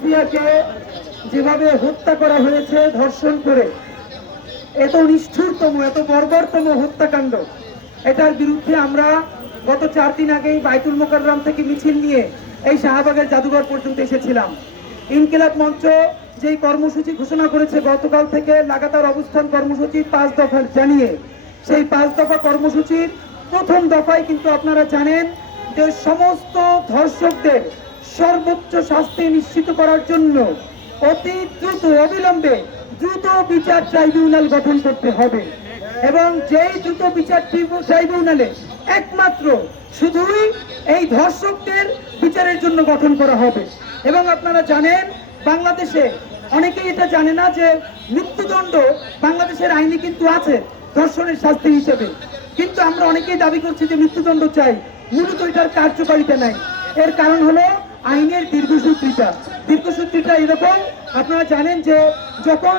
সিয়াকে যেভাবে হত্যা করা হয়েছে ধর্ষণ করে, এত নিষ্ঠুরতম এত বর্বরতম হত্যাকাণ্ড, এটার বিরুদ্ধে আমরা গত 4 দিন আগেই বাইতুল মোকাররম থেকে মিছিল নিয়ে এই শাহবাগের জাদুঘর পর্যন্ত এসেছিলাম। ইনকিলাব মঞ্চ যেই কর্মসূচি ঘোষণা করেছে গতকাল থেকে লাগাতার অবস্থান কর্মসূচি 5 দফা জানিয়ে, সেই 5 দফা কর্মসূচির প্রথম দফায় কিন্তু আপনারা জানেন যে সমস্ত ধর্ষকদের সর্বোচ্চ শাস্তি নিশ্চিত করার জন্য অতি দ্রুত অবিলম্বে দ্রুত বিচার ট্রাইব্যুনাল গঠন করতে হবে এবং যেই দ্রুত বিচার ট্রাইব্যুনালে একমাত্র শুধুই এই ধর্ষকদের বিচারের জন্য গঠন করা হবে। এবং আপনারা জানেন বাংলাদেশে অনেকেই এটা জানে না যে মৃত্যুদণ্ড বাংলাদেশের আইনে কিন্তু আছে ধর্ষণের শাস্তি হিসেবে, কিন্তু আমরা অনেকেই দাবি করছি যে মৃত্যুদণ্ড চাই, মূলত এটার কার্যকারিতা নাই। এর কারণ হলো আইনের দীর্ঘসূত্রিতা এরকম। আপনারা জানেন যে যখন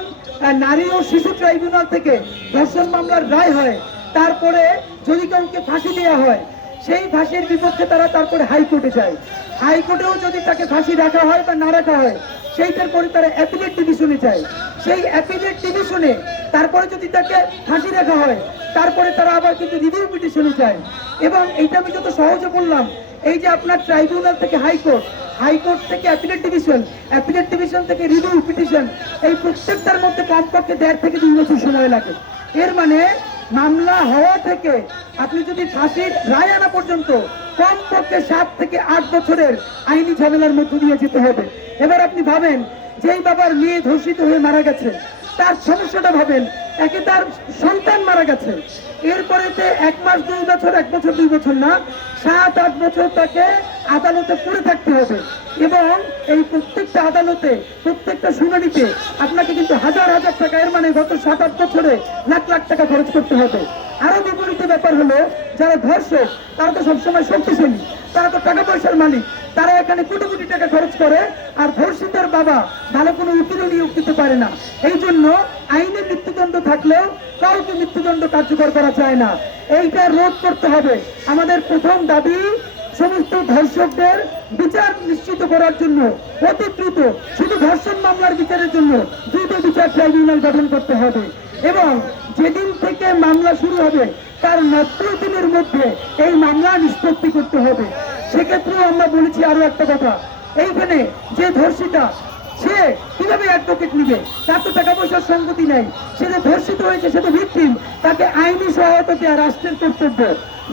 নারী ও শিশু ট্রাইব্যুনাল থেকে ধর্ষণ মামলার রায় হয়, তারপরে যদি কাউকে ফাঁসি দেওয়া হয়, সেই ফাঁসির বিপক্ষে তারা তারপরে হাইকোর্টে যায়। হাইকোর্টেও যদি তাকে ফাঁসি রাখা হয় বা না রাখা হয়, সেইটার পরে তারা অ্যাপিলেট ডিভিশনে যায়। সেই অ্যাপিলেট ডিভিশনে তারপরে যদি তাকে ফাঁসি রাখা হয়, তারপরে তারা আবার কিন্তু রিভিউ পিটিশনে যায়। এবং এইটা আমি যত সহজে বললাম, এই যে আপনার ট্রাইব্যুনাল থেকে হাইকোর্ট, হাইকোর্ট থেকে অ্যাপিলেট ডিভিশন থেকে রিভিউ পিটিশন, এই প্রত্যেকটার মধ্যে কমপক্ষে 1.5 থেকে 2 বছর সময় লাগে। এর মানে মামলা হওয়া থেকে আপনি যদি ফাঁসির রায় আনা পর্যন্ত কমপক্ষে 7 থেকে 8 বছরের আইনি ঝামেলার মধ্য দিয়ে যেতে হবে। এবার আপনি ভাবেন, যেই বাবার মেয়ে ধর্ষিত হয়ে মারা গেছে, তার সমস্যাটা ভাবেন, একে তার সন্তান মারা গেছে, এরপরে 1 মাস 2 বছর, 1 বছর 2 বছর না, 7-8 বছর তাকে আদালতে পড়ে থাকতে হবে। এবং এই প্রত্যেকটা আদালতে প্রত্যেকটা শুনানিতে আপনাকে কিন্তু হাজার হাজার টাকা, এর মানে গত 7-8 বছরে লাখ লাখ টাকা খরচ করতে হবে। আরো বিপরীত ব্যাপার হলো, যারা ধর্ষক তারা তো সবসময় শক্তিশালী, তারা তো টাকা পয়সার মালিক, তারা এখানে কোটি কোটি টাকা খরচ করে, আর ধর্ষিতার বাবা ভালো কোনো উকিলও নিয়োগ দিতে পারে না। এই জন্য আইনে মৃত্যুদণ্ড থাকলেও কাউকে মৃত্যুদণ্ড কার্যকর করা যায় না। এইটা রোধ করতে হবে। আমাদের প্রথম দাবি, সমস্ত ধর্ষকদের বিচার নিশ্চিত করার জন্য অতি দ্রুত, শুধু ধর্ষণ মামলার বিচারের জন্য দ্রুত বিচার ট্রাইব্যুনাল গঠন করতে হবে। এবং যেদিন থেকে মামলা শুরু হবে তার 90 দিনের মধ্যে এই মামলা নিষ্পত্তি করতে হবে। সেক্ষেত্রেও আমরা বলেছি আরো একটা কথা, এইখানে যে ধর্ষিতা, সে কিভাবে অ্যাডভোকেট নিবে? তার তো টাকা পয়সার সঙ্গতি নাই। সে যে ধর্ষিত হয়েছে, সে তো ভিকটিম, তাকে আইনি সহায়তা দেওয়া রাষ্ট্রের কর্তব্য।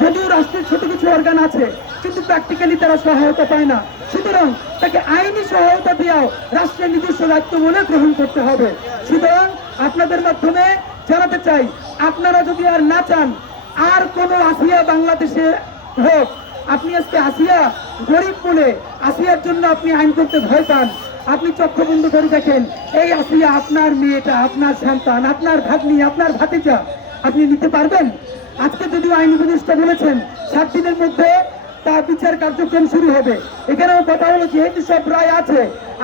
যদিও রাষ্ট্রের ছোট কিছু অর্গান আছে, কিন্তু প্র্যাকটিক্যালি তারা সহায়তা পায় না। সুতরাং তাকে আইনি সহায়তা দেওয়াও রাষ্ট্রের নিজস্ব দায়িত্ব বলে গ্রহণ করতে হবে। সুতরাং আপনাদের মাধ্যমে জানাতে চাই, আপনারা যদি আর না চান আর কোন আসিয়া বাংলাদেশে হোক, আপনি আজকে আসিয়া গরিব বলে আসিয়ার জন্য আপনি আইন করতে ভয় পান, আপনি চক্ষু বন্ধ করে দেখেন, এই আসিয়া আপনার মেয়েটা, আপনার সন্তান, আপনার ভাগ্নি, আপনার ভাতিজা, আপনি নিতে পারবেন? আজকে যদিও আইন উপদেষ্টা বলেছেন 7 দিনের মধ্যে তার বিচার কার্যক্রম শুরু হবে, এখানেও কথা হলো যেহেতু সব রায় আছে,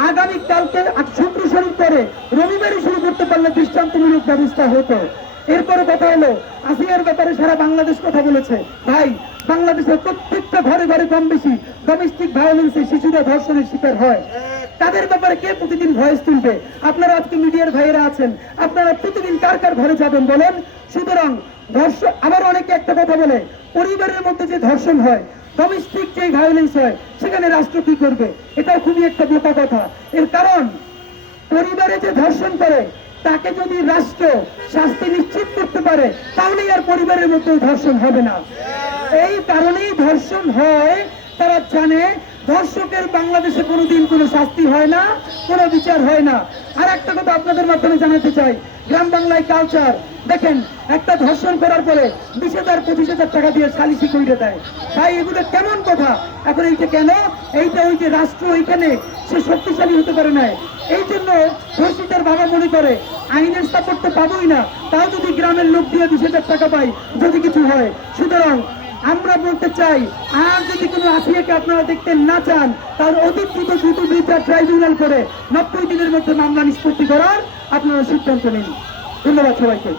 আগামীকালকে শুক্র শনির পরে রবিবারই শুরু করতে পারলে দৃষ্টান্তমূলক ব্যবস্থা হতো। এরপরে কথা হলো আসিয়ার ব্যাপারে সারা বাংলাদেশ কথা বলেছে। ভাই, বাংলাদেশের প্রত্যেকটা ঘরে ঘরে কম বেশি ডোমেস্টিক ভায়োলেন্সে শিশুরা ধর্ষণের শিকার হয়। তাদের ব্যাপারে কে প্রতিদিন ভয়েস তুলবে? আপনারা আজকে মিডিয়ার ভাইয়েরা আছেন, আপনারা প্রতিদিন কার কার ঘরে যাবেন বলেন? সুতরাং ধর্ষণ, আবার অনেকে একটা কথা বলে, পরিবারের মধ্যে যে ধর্ষণ হয়, ডোমেস্টিক যে ভায়োলেন্স হয়, সেখানে রাষ্ট্র কি করবে? এটাও খুবই একটা বোকা কথা। এর কারণ, পরিবারে যে ধর্ষণ করে তাকে যদি রাষ্ট্র শাস্তি নিশ্চিত করতে পারে, তাহলেই আর পরিবারের মধ্যে ধর্ষণ হবে না। এই কারণেই ধর্ষণ হয়, তারা জানে ধর্ষকের বাংলাদেশে কোনোদিন কোনো শাস্তি হয় না, কোনো বিচার হয় না। আর একটা কথা আপনাদের মাধ্যমে জানাতে চাই, গ্রাম বাংলায় কালচার দেখেন, একটা ধর্ষণ করার পরে 20,000 25,000 টাকা দিয়ে সালিসি করে দেয়। তাই এগুলো কেমন কথা? এখন এইটা কেন? এইটা ওই যে রাষ্ট্র ওইখানে সে শক্তিশালী হতে পারে না, এই জন্য ধর্ষিতার বাবা মনে করে আইনের সাপোর্ট তো পাবোই না, তাও যদি গ্রামের লোক দিয়ে 20,000 টাকা পাই যদি কিছু হয়। সুতরাং আমরা বলতে চাই, আর যদি কোনো আসিয়াকে আপনারা দেখতে না চান, তাহলে অতি দ্রুত বিচার ট্রাইব্যুনাল করে 90 দিনের মধ্যে মামলা নিষ্পত্তি করার আপনারা সিদ্ধান্ত নিন। ধন্যবাদ সবাইকে।